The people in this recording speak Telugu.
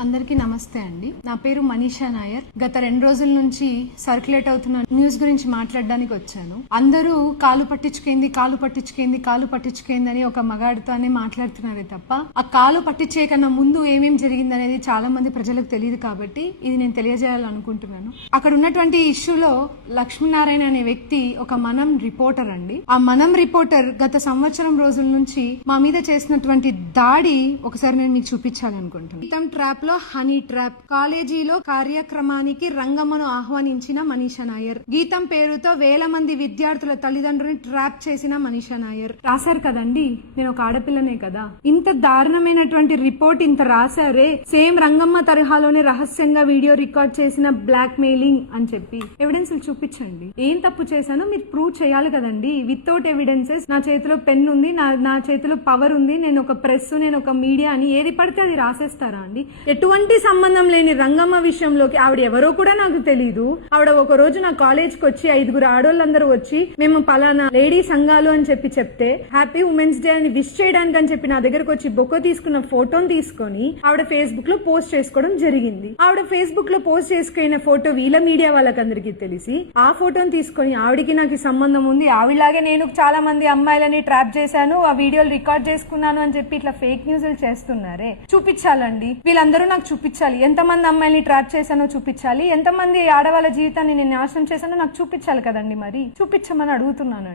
అందరికీ నమస్తే అండి. నా పేరు మనీషా నాయర్. గత 2 రోజుల నుంచి సర్క్యులేట్ అవుతున్న న్యూస్ గురించి మాట్లాడడానికి వచ్చాను. అందరూ కాలు పట్టించుకేంది అని ఒక మగాడితోనే మాట్లాడుతున్నారే తప్ప ఆ కాలు పట్టించే కన్నా ముందు ఏమేం జరిగింది అనేది చాలా మంది ప్రజలకు తెలియదు కాబట్టి ఇది నేను తెలియజేయాలనుకుంటున్నాను. అక్కడ ఉన్నటువంటి ఇష్యూలో లక్ష్మీనారాయణ అనే వ్యక్తి ఒక మనం రిపోర్టర్ అండి. ఆ మనం రిపోర్టర్ గత సంవత్సరం రోజుల నుంచి మా మీద చేసినటువంటి దాడి ఒకసారి నేను మీకు చూపించాలనుకుంటున్నాను. ట్రాప్ లో హనీ ట్రాప్, కాలేజీలో కార్యక్రమానికి రంగమ్మను ఆహ్వానించిన మనీషా నాయర్, గీతం పేరుతో వేల మంది విద్యార్థుల తల్లిదండ్రులను ట్రాప్ చేసిన మనీషా నాయర్. రాశారు కదండి, నేను ఒక ఆడపిల్లనే కదా. ఇంత దారుణమైనటువంటి రిపోర్ట్ ఇంత రాశారే, సేమ్ రంగమ్మ తరహాలోనే రహస్యంగా వీడియో రికార్డ్ చేసిన బ్లాక్ మెయిలింగ్ అని చెప్పి ఎవిడెన్స్ చూపించండి. ఏం తప్పు చేశానో మీరు ప్రూవ్ చేయాలి కదండి. వితౌట్ ఎవిడెన్సెస్ నా చేతిలో పెన్ ఉంది, నా చేతిలో పవర్ ఉంది, నేను ఒక ప్రెస్, నేను ఒక మీడియా అని ఏది పడితే అది రాసేస్తారా అండి? ఎటువంటి సంబంధం లేని రంగమ్మ విషయంలోకి ఆవిడ ఎవరో కూడా నాకు తెలీదు. ఆవిడ ఒక రోజు నా కాలేజ్ కి వచ్చి 5 ఆడోళ్ళందరూ వచ్చి మేము పలానా లేడీ సంఘాలు అని చెప్తే హ్యాపీ ఉమెన్స్ డే అని విష్ చేయడానికి అని చెప్పి నా దగ్గరకు వచ్చి బొక్క తీసుకున్న ఫోటోని తీసుకొని ఆవిడ ఫేస్బుక్ లో పోస్ట్ చేసుకోవడం జరిగింది. ఆవిడ ఫేస్బుక్ లో పోస్ట్ చేసుకున్న ఫోటో వీళ్ళ మీడియా వాళ్ళకందరికీ తెలిసి ఆ ఫోటోని తీసుకొని ఆవిడికి నాకు సంబంధం ఉంది, ఆవిడలాగే నేను చాలా మంది అమ్మాయిలని ట్రాప్ చేశాను, ఆ వీడియోలు రికార్డ్ చేసుకున్నాను అని చెప్పి ఇట్లా ఫేక్ న్యూస్ చేస్తున్నారే. చూపించాలండి, వీళ్ళందరూ నాకు చూపించాలి. ఎంతమంది అమ్మాయిని ట్రాప్ చేశానో చూపించాలి, ఎంతమంది ఆడవాళ్ళ జీవితాన్ని నేను నాశనం చేశానో నాకు చూపించాలి కదండి. మరి చూపించమని అడుగుతున్నాను.